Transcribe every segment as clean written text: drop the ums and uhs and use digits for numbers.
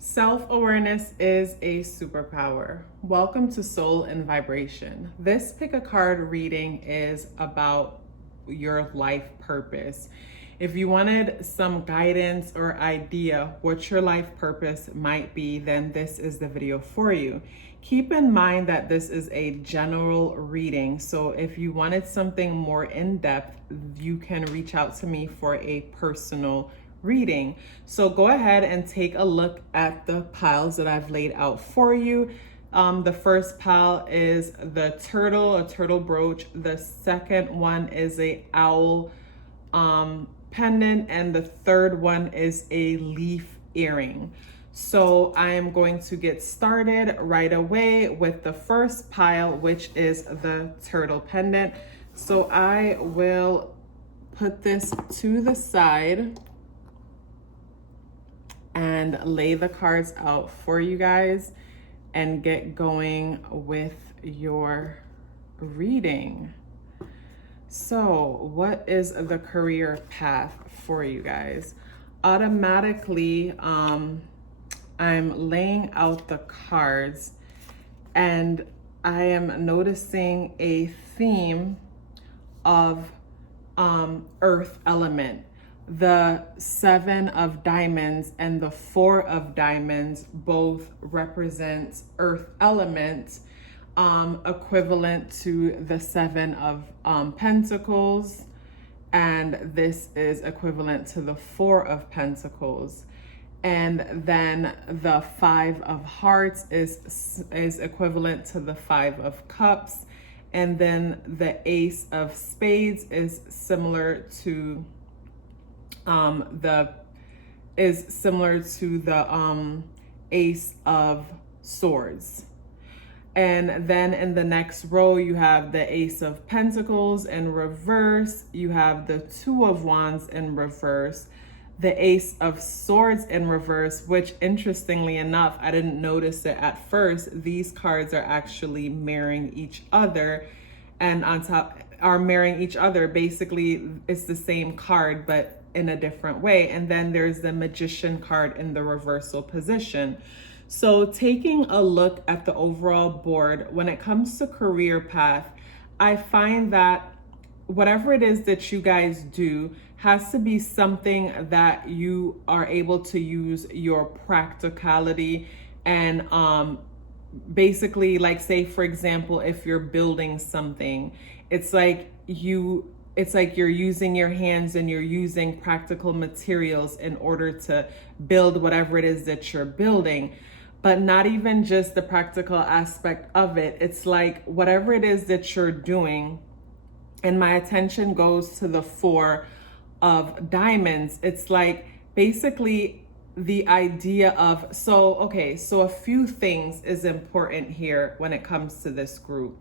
Self-awareness is a superpower. Welcome to Soul and Vibration. This pick a card reading is about your life purpose. If you wanted some guidance or idea what your life purpose might be, then this is the video for you. Keep in mind that this is a general reading, so if you wanted something more in-depth, you can reach out to me for a personal reading. So go ahead and take a look at the piles that I've laid out for you. The first pile is the turtle, a turtle brooch. The second one is a owl pendant, and the third one is a leaf earring. So I am going to get started right away with the first pile, which is the turtle pendant. So I will put this to the side and lay the cards out for you guys and get going with your reading. So what is the career path for you guys? Automatically, I'm laying out the cards and I am noticing a theme of earth element. The 7 of diamonds and the 4 of diamonds both represent earth elements, equivalent to the 7 of pentacles, and this is equivalent to the 4 of pentacles. And then the 5 of hearts is equivalent to the 5 of cups, and then the ace of spades is similar to the ace of swords. And then in the next row, you have the ace of pentacles in reverse. You have the 2 of wands in reverse, the ace of swords in reverse, which interestingly enough, I didn't notice it at first. These cards are actually mirroring each other, and on top are mirroring each other. Basically, it's the same card, but in a different way. And then there's the magician card in the reversal position. So taking a look at the overall board, when it comes to career path, I find that whatever it is that you guys do has to be something that you are able to use your practicality and basically, like, say for example, if you're building something, it's like you're using your hands and you're using practical materials in order to build whatever it is that you're building. But not even just the practical aspect of it. It's like whatever it is that you're doing, and my attention goes to the 4 of diamonds. It's like basically the idea of, so a few things is important here when it comes to this group.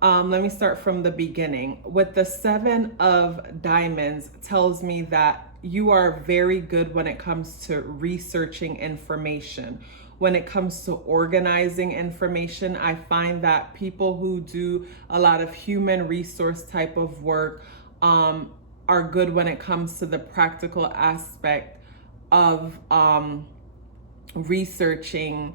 Let me start from the beginning. With the 7 of diamonds tells me that you are very good when it comes to researching information. When it comes to organizing information, I find that people who do a lot of human resource type of work are good when it comes to the practical aspect of researching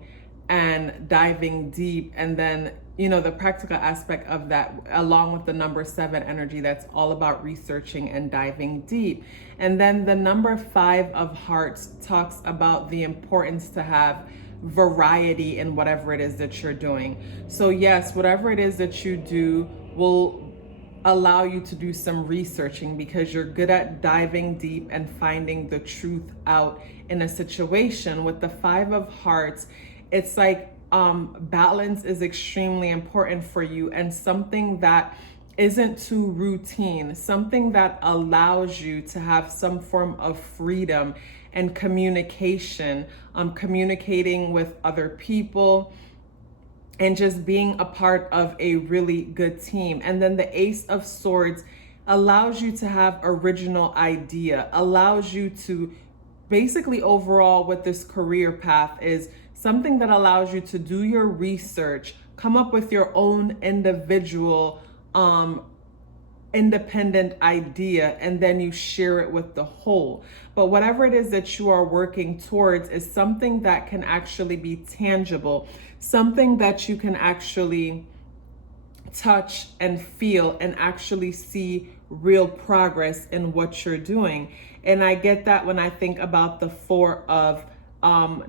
and diving deep, and then the practical aspect of that, along with the number 7 energy, that's all about researching and diving deep. And then the number 5 of hearts talks about the importance to have variety in whatever it is that you're doing. So yes, whatever it is that you do will allow you to do some researching because you're good at diving deep and finding the truth out in a situation. With the 5 of hearts, it's like balance is extremely important for you, and something that isn't too routine, something that allows you to have some form of freedom and communication, communicating with other people, and just being a part of a really good team. And then the ace of swords allows you to have original idea, allows you to basically, overall with this career path, is something that allows you to do your research, come up with your own individual independent idea and then you share it with the whole. But whatever it is that you are working towards is something that can actually be tangible, something that you can actually touch and feel and actually see real progress in what you're doing. And I get that when I think about the Four of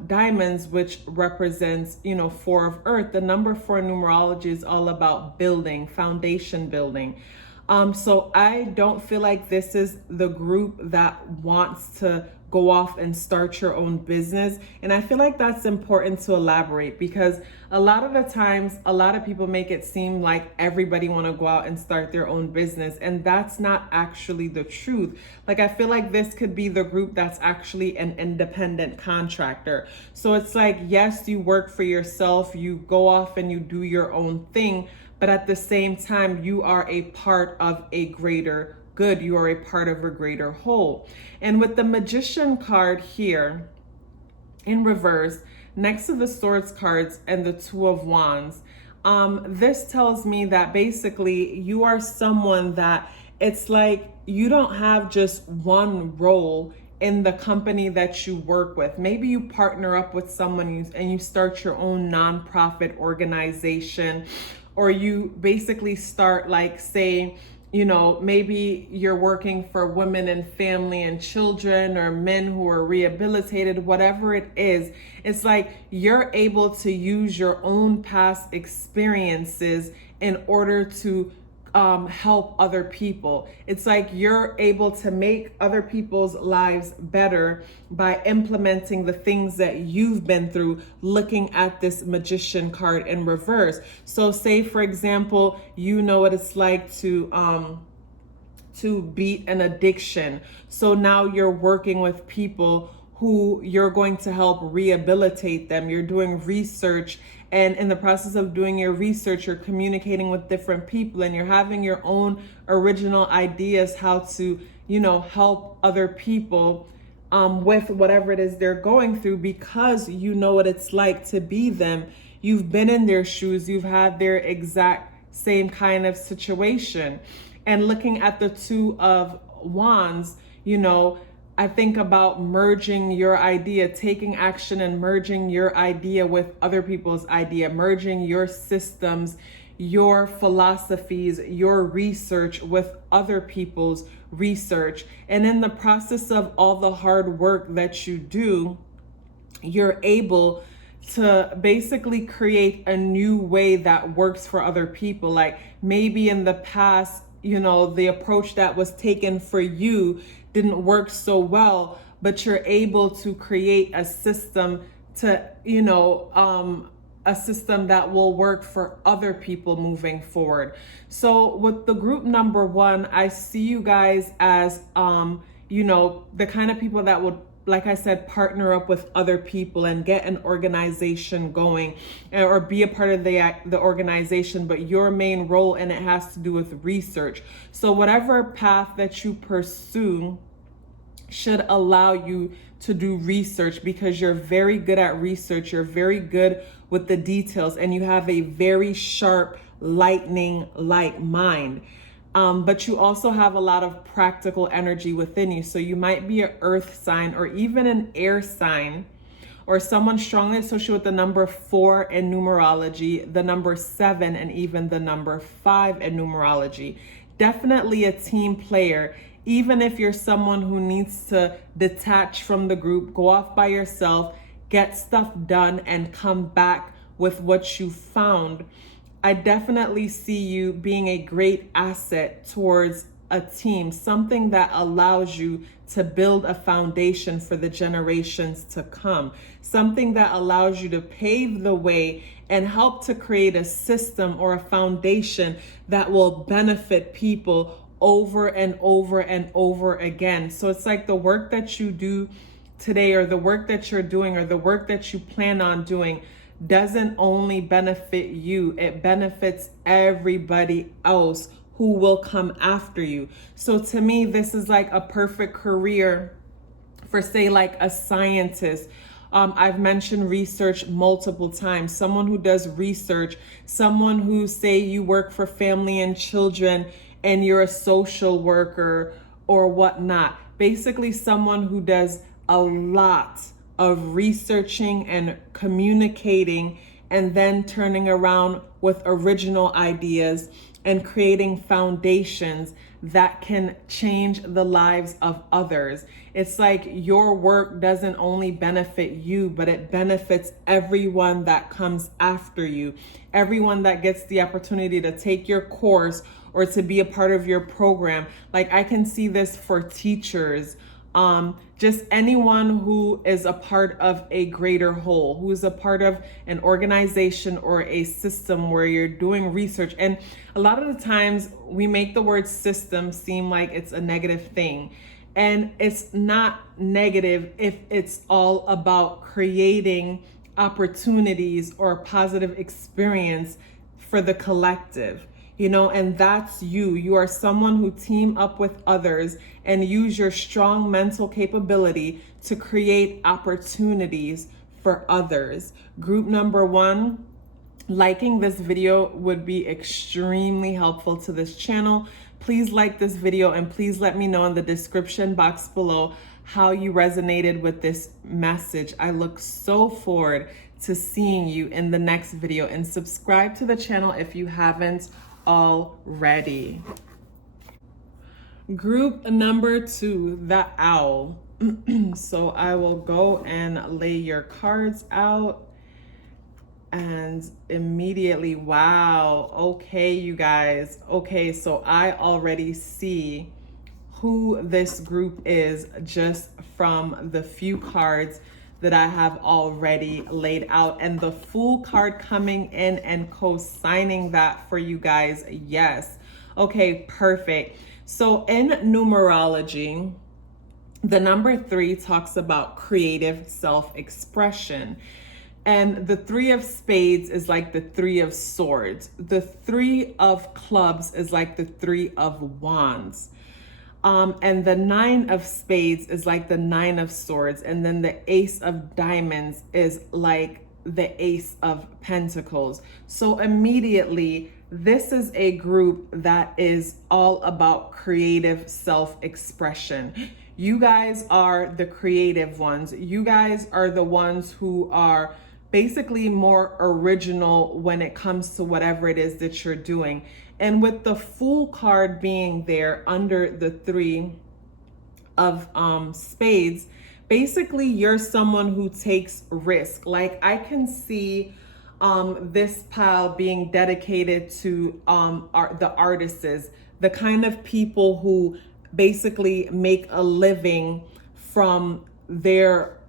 diamonds, which represents, 4 of earth. The number 4 numerology is all about building, foundation building. So I don't feel like this is the group that wants to go off and start your own business. And I feel like that's important to elaborate, because a lot of the times, a lot of people make it seem like everybody want to go out and start their own business. And that's not actually the truth. Like, I feel like this could be the group that's actually an independent contractor. So it's like, yes, you work for yourself, you go off and you do your own thing, but at the same time, you are a part of a greater good. You are a part of a greater whole. And with the Magician card here in reverse, next to the Swords cards and the Two of Wands, this tells me that basically you are someone that it's like you don't have just one role in the company that you work with. Maybe you partner up with someone and you start your own nonprofit organization, or you basically start, like, say, maybe you're working for women and family and children, or men who are rehabilitated, whatever it is. It's like you're able to use your own past experiences in order to help other people. It's like you're able to make other people's lives better by implementing the things that you've been through, looking at this Magician card in reverse. So say, for example, you know what it's like to beat an addiction. So now you're working with people who you're going to help rehabilitate them. You're doing research, and in the process of doing your research, you're communicating with different people, and you're having your own original ideas how to, help other people with whatever it is they're going through, because you know what it's like to be them. You've been in their shoes. You've had their exact same kind of situation. And looking at the Two of Wands, I think about merging your idea, taking action and merging your idea with other people's idea, merging your systems, your philosophies, your research with other people's research. And in the process of all the hard work that you do, you're able to basically create a new way that works for other people. Like, maybe in the past, the approach that was taken for you didn't work so well, but you're able to create a system to, a system that will work for other people moving forward. So with the group number 1, I see you guys as, the kind of people that would, like I said, partner up with other people and get an organization going, or be a part of the organization, but your main role in it has to do with research. So whatever path that you pursue should allow you to do research, because you're very good at research. You're very good with the details, and you have a very sharp, lightning-like mind. But you also have a lot of practical energy within you. So you might be an earth sign, or even an air sign, or someone strongly associated with the number 4 in numerology, the number 7, and even the number 5 in numerology. Definitely a team player. Even if you're someone who needs to detach from the group, go off by yourself, get stuff done, and come back with what you found, I definitely see you being a great asset towards a team, something that allows you to build a foundation for the generations to come, something that allows you to pave the way and help to create a system or a foundation that will benefit people over and over and over again. So it's like the work that you do today, or the work that you're doing, or the work that you plan on doing, doesn't only benefit you, it benefits everybody else who will come after you. So to me, this is like a perfect career for, say, like a scientist. I've mentioned research multiple times. Someone who does research, someone who, say, you work for family and children, and you're a social worker or whatnot. Basically, someone who does a lot of researching and communicating and then turning around with original ideas and creating foundations that can change the lives of others. It's like your work doesn't only benefit you, but it benefits everyone that comes after you, everyone that gets the opportunity to take your course or to be a part of your program. Like, I can see this for teachers, just anyone who is a part of a greater whole, who is a part of an organization or a system where you're doing research. And a lot of the times we make the word system seem like it's a negative thing. And it's not negative if it's all about creating opportunities or a positive experience for the collective. And that's you. You are someone who team up with others and use your strong mental capability to create opportunities for others. Group number 1, liking this video would be extremely helpful to this channel. Please like this video and please let me know in the description box below how you resonated with this message. I look so forward to seeing you in the next video, and subscribe to the channel if you haven't already. Group number 2, the owl. So I will go and lay your cards out, and immediately, wow, okay, you guys. Okay, so I already see who this group is just from the few cards that I have already laid out, and the Fool card coming in and co-signing that for you guys. Yes. Okay, perfect. So in numerology, the number 3 talks about creative self-expression. And the 3 of spades is like the 3 of swords. The 3 of clubs is like the 3 of wands. And the 9 of spades is like the 9 of swords. And then the ace of diamonds is like the ace of pentacles. So immediately, this is a group that is all about creative self-expression. You guys are the creative ones. You guys are the ones who are basically more original when it comes to whatever it is that you're doing. And with the Fool card being there under the 3 of spades, basically you're someone who takes risk. Like, I can see this pile being dedicated to the artists, the kind of people who basically make a living from their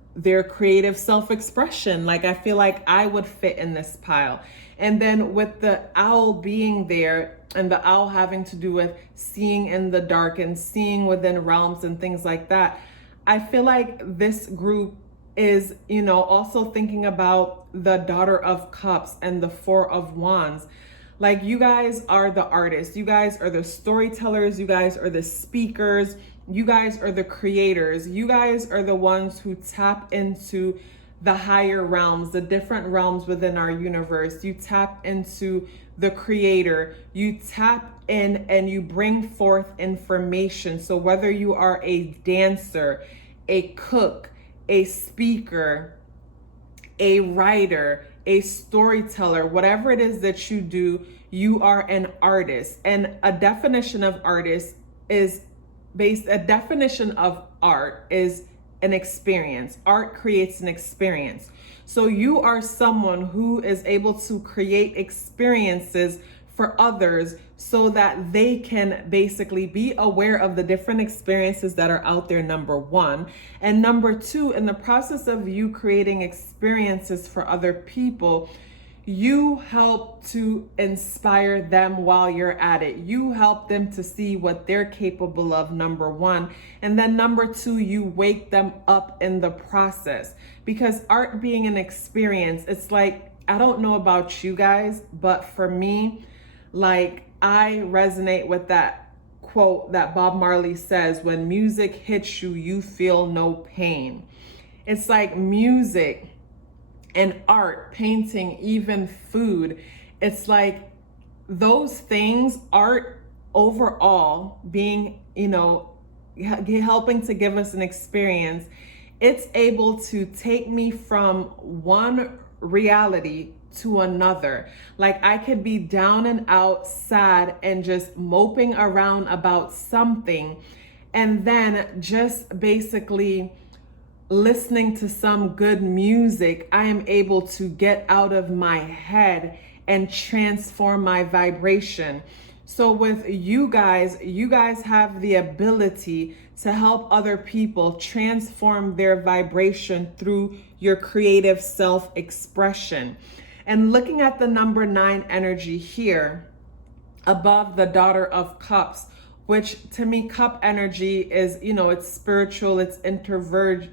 creative self-expression. Like, I feel like I would fit in this pile. And then with the owl being there, and the owl having to do with seeing in the dark and seeing within realms and things like that, I feel like this group is, also thinking about the Daughter of Cups and the 4 of Wands. Like, you guys are the artists, you guys are the storytellers, you guys are the speakers, you guys are the creators, you guys are the ones who tap into the higher realms, the different realms within our universe. You tap into the creator, you tap in and you bring forth information. So whether you are a dancer, a cook, a speaker, a writer, a storyteller, whatever it is that you do, you are an artist. And a definition of artist is a definition of art is an experience. Art creates an experience. So you are someone who is able to create experiences for others so that they can basically be aware of the different experiences that are out there, number 1. And number 2, in the process of you creating experiences for other people, you help to inspire them while you're at it. You help them to see what they're capable of, number 1. And then number 2, you wake them up in the process. Because art being an experience, it's like, I don't know about you guys, but for me, like, I resonate with that quote that Bob Marley says, when music hits you, you feel no pain. It's like music and art, painting, even food. It's like those things, art overall being, helping to give us an experience, it's able to take me from one reality to another. Like I could be down and out, sad, and just moping around about something, and then just basically listening to some good music, I am able to get out of my head and transform my vibration. So with you guys have the ability to help other people transform their vibration through your creative self-expression. And looking at the number 9 energy here above the Daughter of Cups, which to me, cup energy is, it's spiritual, it's introverted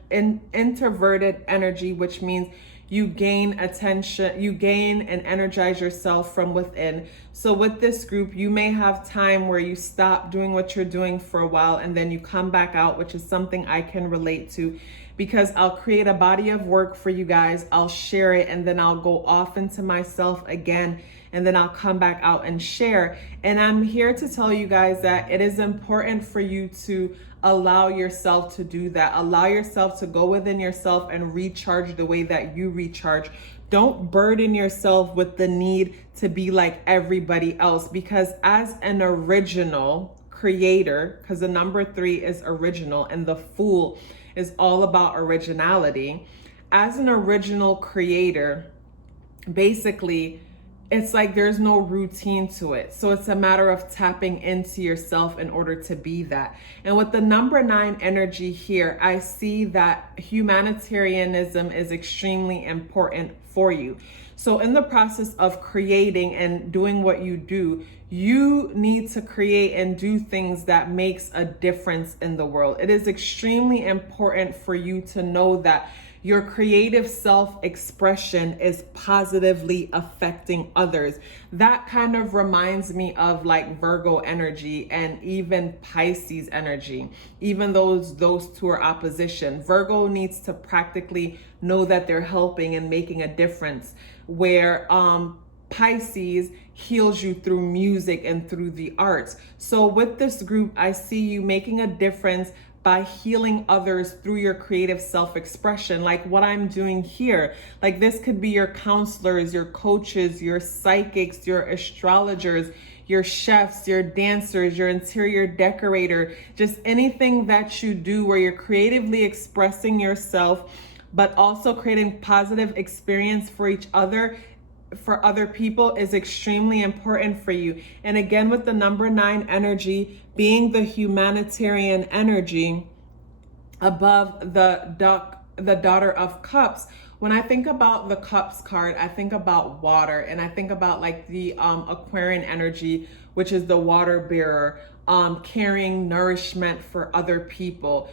energy, which means you gain attention, you gain and energize yourself from within. So with this group, you may have time where you stop doing what you're doing for a while and then you come back out, which is something I can relate to, because I'll create a body of work for you guys, I'll share it, and then I'll go off into myself again, and then I'll come back out and share. And I'm here to tell you guys that it is important for you to allow yourself to do that. Allow yourself to go within yourself and recharge the way that you recharge. Don't burden yourself with the need to be like everybody else, because as an original creator, because the number 3 is original and the Fool is all about originality. As an original creator, basically, it's like there's no routine to it. So it's a matter of tapping into yourself in order to be that. And with the number 9 energy here, I see that humanitarianism is extremely important for you. So in the process of creating and doing what you do, you need to create and do things that makes a difference in the world. It is extremely important for you to know that your creative self-expression is positively affecting others. That kind of reminds me of like Virgo energy and even Pisces energy, even those two are opposition. Virgo needs to practically know that they're helping and making a difference, where Pisces heals you through music and through the arts. So with this group, I see you making a difference by healing others through your creative self-expression, like what I'm doing here. Like this could be your counselors, your coaches, your psychics, your astrologers, your chefs, your dancers, your interior decorator, just anything that you do where you're creatively expressing yourself, but also creating positive experience for each other, for other people, is extremely important for you. And again, with the number 9 energy being the humanitarian energy above the Daughter of Cups, when I think about the Cups card, I think about water, and I think about like the Aquarian energy, which is the water bearer, carrying nourishment for other people,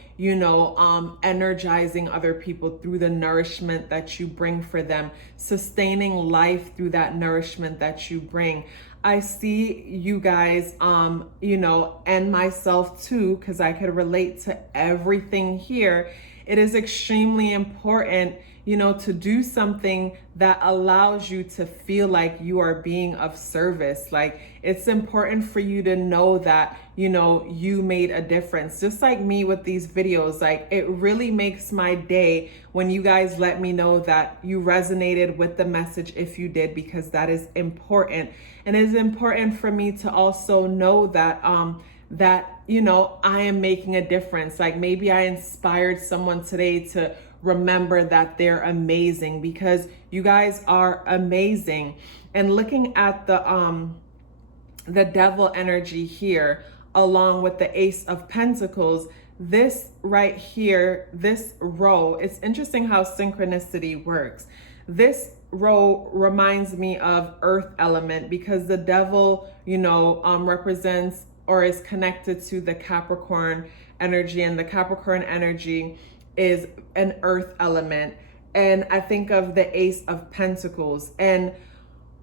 energizing other people through the nourishment that you bring for them, sustaining life through that nourishment that you bring. I see you guys, and myself too, because I could relate to everything here. It is extremely important, to do something that allows you to feel like you are being of service. Like it's important for you to know that, you made a difference. Just like me with these videos, like it really makes my day when you guys let me know that you resonated with the message, if you did, because that is important. And it is important for me to also know that, I am making a difference. Like maybe I inspired someone today to remember that they're amazing, because you guys are amazing. And looking at the Devil energy here, along with the Ace of Pentacles, this right here, this row, it's interesting how synchronicity works. This row reminds me of earth element, because the devil, represents or is connected to the Capricorn energy, and the Capricorn energy is an earth element. And I think of the Ace of Pentacles, and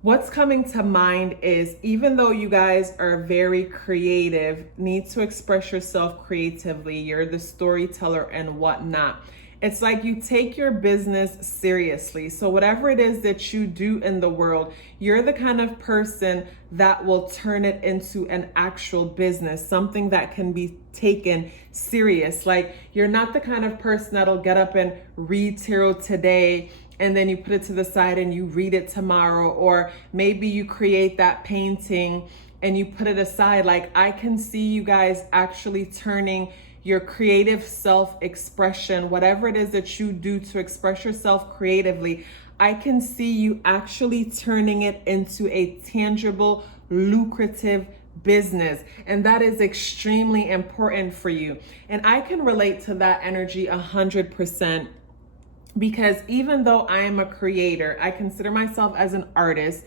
what's coming to mind is, even though you guys are very creative, need to express yourself creatively, you're the storyteller and whatnot, It's like you take your business seriously. So whatever it is that you do in the world, you're the kind of person that will turn it into an actual business, something that can be taken serious. Like, you're not the kind of person that'll get up and read tarot today and then you put it to the side and you read it tomorrow, or maybe you create that painting and you put it aside. Like, I can see you guys actually turning your creative self-expression, whatever it is that you do to express yourself creatively, I can see you actually turning it into a tangible, lucrative business. And that is extremely important for you. And I can relate to that energy 100%. Because even though I am a creator, I consider myself as an artist,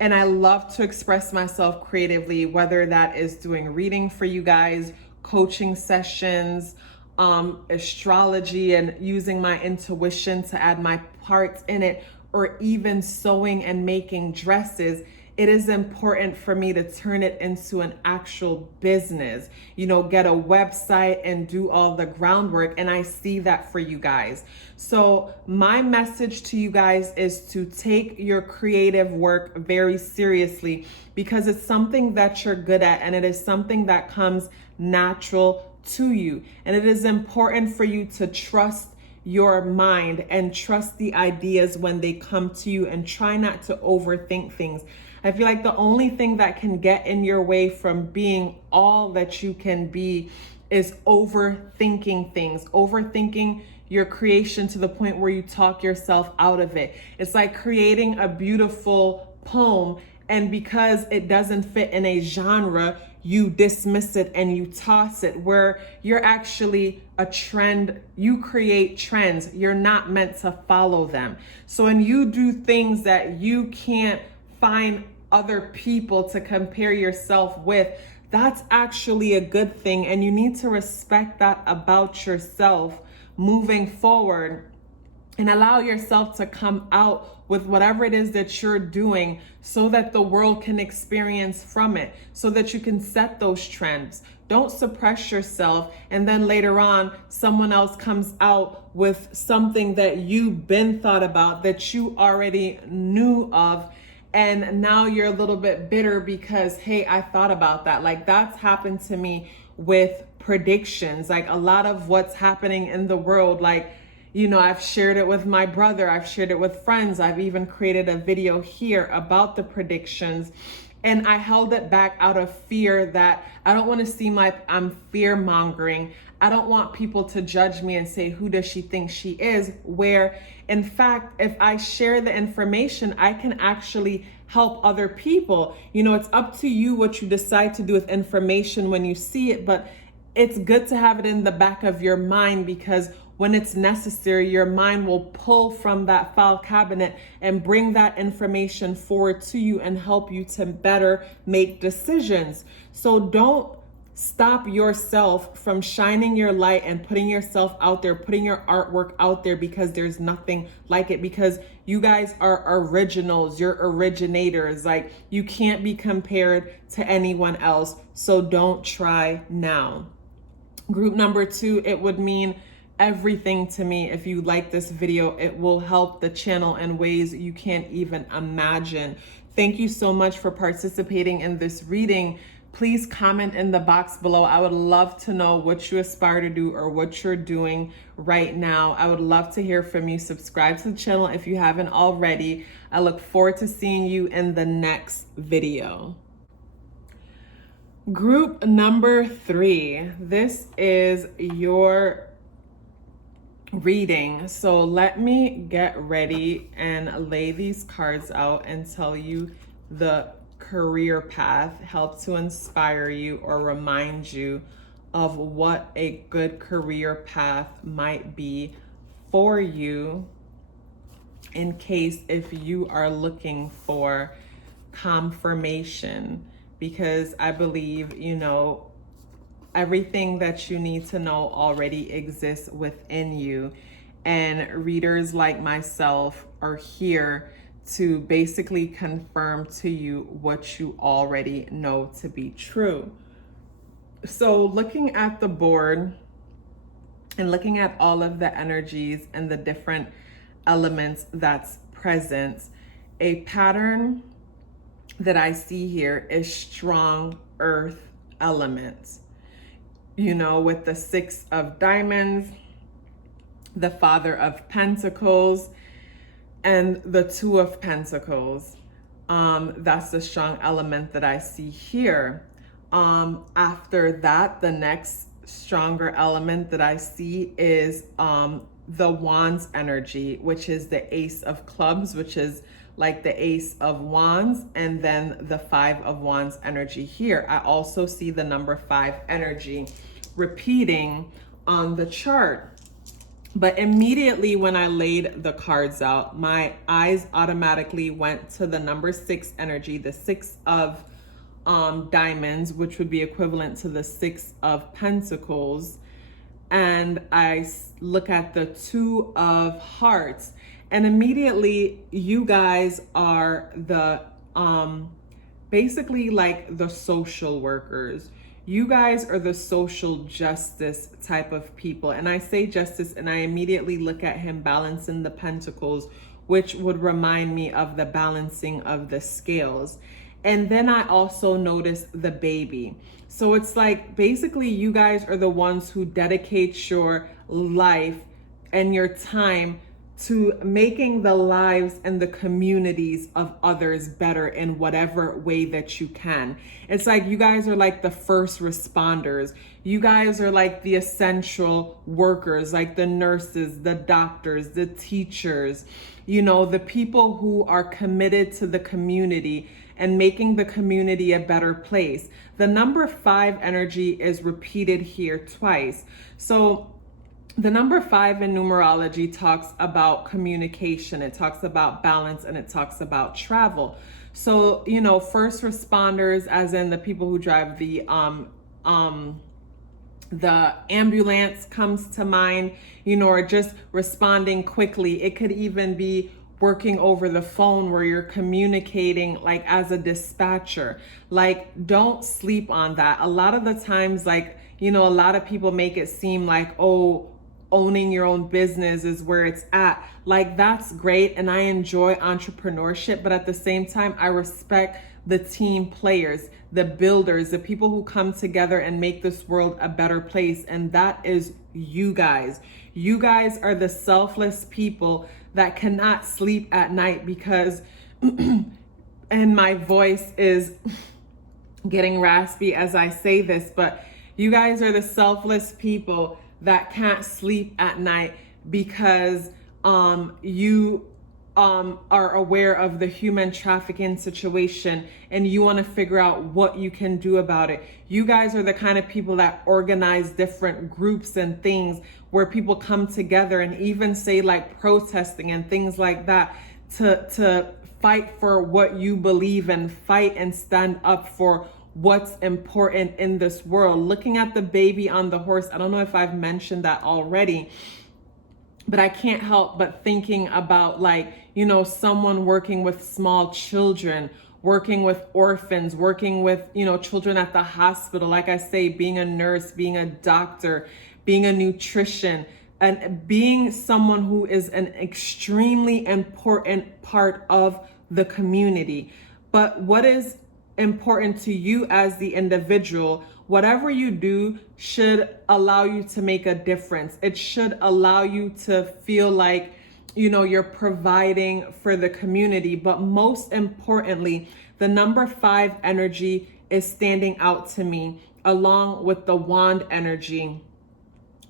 and I love to express myself creatively, whether that is doing reading for you guys, coaching sessions, astrology, and using my intuition to add my parts in it, or even sewing and making dresses. It is important for me to turn it into an actual business, get a website and do all the groundwork. And I see that for you guys. So my message to you guys is to take your creative work very seriously, because it's something that you're good at and it is something that comes natural to you. And it is important for you to trust your mind and trust the ideas when they come to you, and try not to overthink things. I feel like the only thing that can get in your way from being all that you can be is overthinking things, overthinking your creation to the point where you talk yourself out of it. It's like creating a beautiful poem, and because it doesn't fit in a genre, you dismiss it and you toss it, where you're actually a trend. You create trends. You're not meant to follow them. So when you do things that you can't find other people to compare yourself with, that's actually a good thing. And you need to respect that about yourself moving forward, and allow yourself to come out with whatever it is that you're doing, so that the world can experience from it, so that you can set those trends. Don't suppress yourself, and then later on, someone else comes out with something that you've been thought about, that you already knew of, and now you're a little bit bitter because, hey, I thought about that. Like, that's happened to me with predictions. Like, a lot of what's happening in the world, like, I've shared it with my brother, I've shared it with friends, I've even created a video here about the predictions. And I held it back out of fear that I don't want to seem like I'm fear mongering. I don't want people to judge me and say, who does she think she is? Where in fact, if I share the information, I can actually help other people. It's up to you what you decide to do with information when you see it, but it's good to have it in the back of your mind, because when it's necessary, your mind will pull from that file cabinet and bring that information forward to you and help you to better make decisions. So don't stop yourself from shining your light and putting yourself out there, putting your artwork out there, because there's nothing like it, because you guys are originals, you're originators. Like, you can't be compared to anyone else. So don't try now. Group number 2, it would mean everything to me if you like this video. It will help the channel in ways you can't even imagine. Thank you so much for participating in this reading. Please comment in the box below. I would love to know what you aspire to do or what you're doing right now. I would love to hear from you. Subscribe to the channel if you haven't already. I look forward to seeing you in the next video. Group number 3. This is your reading. So let me get ready and lay these cards out and tell you the career path, help to inspire you or remind you of what a good career path might be for you, in case if you are looking for confirmation, because I believe, everything that you need to know already exists within you. And readers like myself are here to basically confirm to you what you already know to be true. So looking at the board, and looking at all of the energies and the different elements that's present, a pattern that I see here is strong earth elements. You know, with the 6 of diamonds, the Father of Pentacles, and the 2 of Pentacles. That's the strong element that I see here. After that, the next stronger element that I see is the Wands energy, which is the Ace of Clubs, which is like the Ace of Wands, and then the 5 of Wands energy here. I also see the number 5 energy repeating on the chart. But immediately when I laid the cards out, my eyes automatically went to the number 6 energy, the 6 of diamonds, which would be equivalent to the 6 of pentacles. And I look at the 2 of hearts, and immediately you guys are the basically like the social workers. You guys are the social justice type of people. And I say justice, and I immediately look at him balancing the pentacles, which would remind me of the balancing of the scales. And then I also notice the baby. So it's like basically you guys are the ones who dedicate your life and your time to making the lives and the communities of others better in whatever way that you can. It's like you guys are like the first responders. You guys are like the essential workers, like the nurses, the doctors, the teachers, you know, the people who are committed to the community and making the community a better place. The number 5 energy is repeated here twice. So the number 5 in numerology talks about communication, it talks about balance, and it talks about travel. So, you know, first responders, as in the people who drive the ambulance comes to mind, you know, or just responding quickly. It could even be working over the phone where you're communicating like as a dispatcher. Like, don't sleep on that. A lot of the times, like, you know, a lot of people make it seem like, oh, owning your own business is where it's at. Like, that's great, and I enjoy entrepreneurship, but at the same time, I respect the team players, the builders, the people who come together and make this world a better place, and that is you guys. You guys are the selfless people that cannot sleep at night because, and my voice is getting raspy as I say this, but you guys are the selfless people that can't sleep at night because you are aware of the human trafficking situation and you want to figure out what you can do about it. You guys are the kind of people that organize different groups and things where people come together, and even say like protesting and things like that to fight for what you believe in, fight and stand up for what's important in this world. Looking at the baby on the horse, I don't know if I've mentioned that already, but I can't help but thinking about, like, you know, someone working with small children, working with orphans, working with, you know, children at the hospital. Like I say, being a nurse, being a doctor, being a nutrition, and being someone who is an extremely important part of the community. But what is important to you as the individual, whatever you do should allow you to make a difference. It should allow you to feel like, you know, you're providing for the community. But most importantly, the number 5 energy is standing out to me, along with the wand energy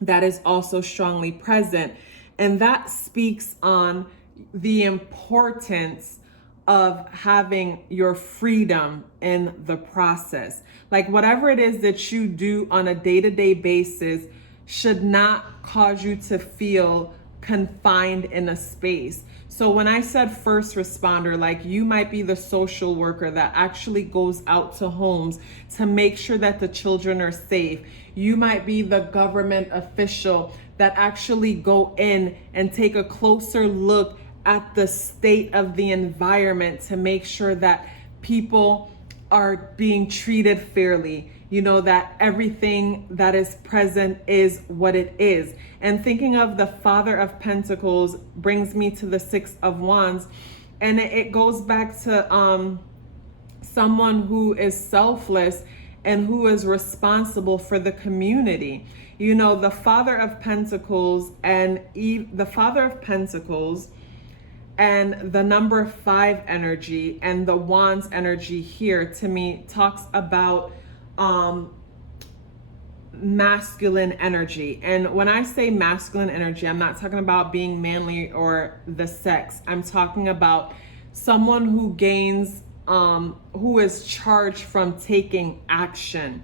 that is also strongly present. And that speaks on the importance of having your freedom in the process. Like, whatever it is that you do on a day-to-day basis should not cause you to feel confined in a space. So when I said first responder, like, you might be the social worker that actually goes out to homes to make sure that the children are safe. You might be the government official that actually go in and take a closer look at the state of the environment to make sure that people are being treated fairly. You know, that everything that is present is what it is. And thinking of the Father of Pentacles brings me to the Six of Wands. And it goes back to someone who is selfless and who is responsible for the community. You know, the Father of Pentacles and the Father of Pentacles and the number 5 energy and the Wands energy here, to me, talks about masculine energy. And when I say masculine energy, I'm not talking about being manly or the sex. I'm talking about someone who gains, who is charged from taking action,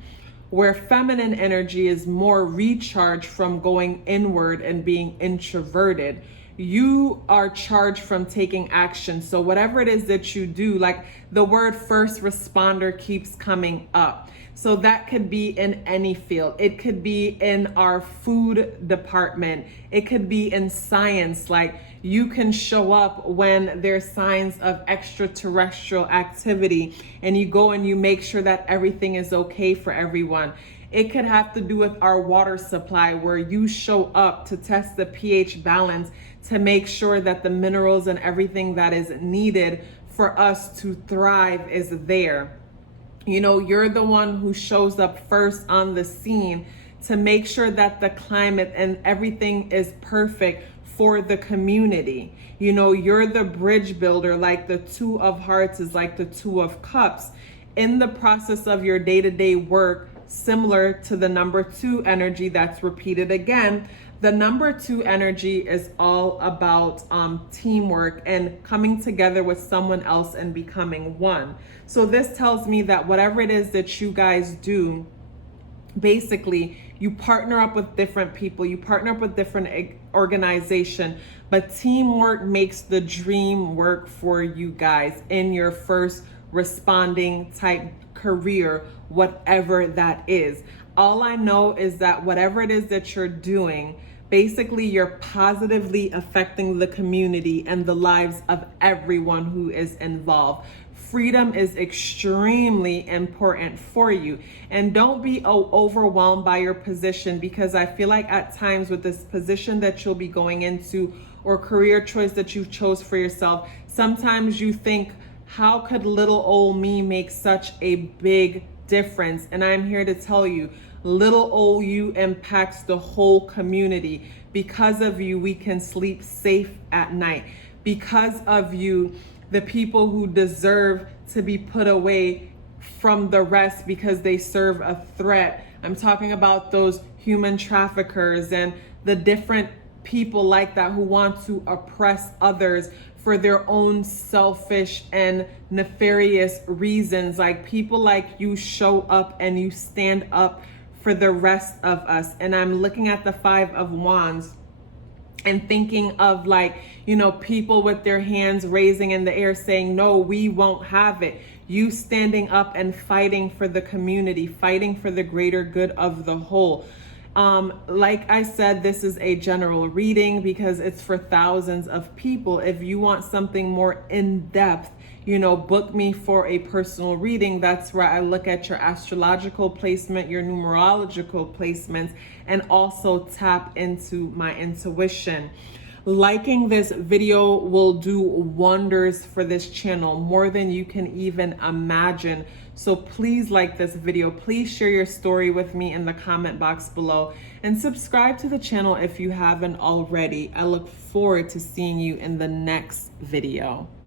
where feminine energy is more recharged from going inward and being introverted. You are charged from taking action. So whatever it is that you do, like the word first responder keeps coming up. So that could be in any field. It could be in our food department. It could be in science. Like, you can show up when there's signs of extraterrestrial activity and you go and you make sure that everything is okay for everyone. It could have to do with our water supply, where you show up to test the pH balance to make sure that the minerals and everything that is needed for us to thrive is there. You know, you're the one who shows up first on the scene to make sure that the climate and everything is perfect for the community. You know, you're the bridge builder, like the Two of Hearts is like the Two of Cups. In the process of your day-to-day work, similar to the number 2 energy that's repeated again, the number 2 energy is all about teamwork and coming together with someone else and becoming one. So this tells me that whatever it is that you guys do, basically you partner up with different people, you partner up with different organization, but teamwork makes the dream work for you guys in your first responding type career, whatever that is. All I know is that whatever it is that you're doing, basically you're positively affecting the community and the lives of everyone who is involved. Freedom is extremely important for you. And don't be overwhelmed by your position, because I feel like at times with this position that you'll be going into or career choice that you chose for yourself, sometimes you think, how could little old me make such a big difference? And I'm here to tell you, little old you impacts the whole community. Because of you, we can sleep safe at night. Because of you, the people who deserve to be put away from the rest because they serve a threat. I'm talking about those human traffickers and the different people like that who want to oppress others for their own selfish and nefarious reasons. Like, people like you show up and you stand up for the rest of us. And I'm looking at the 5 of Wands and thinking of, like, you know, people with their hands raising in the air saying, no, we won't have it. You standing up and fighting for the community, fighting for the greater good of the whole. Like I said, this is a general reading because it's for thousands of people. If you want something more in-depth, you know, book me for a personal reading. That's where I look at your astrological placement, your numerological placements, and also tap into my intuition. Liking this video will do wonders for this channel, more than you can even imagine. So please like this video. Please share your story with me in the comment box below, and subscribe to the channel if you haven't already. I look forward to seeing you in the next video.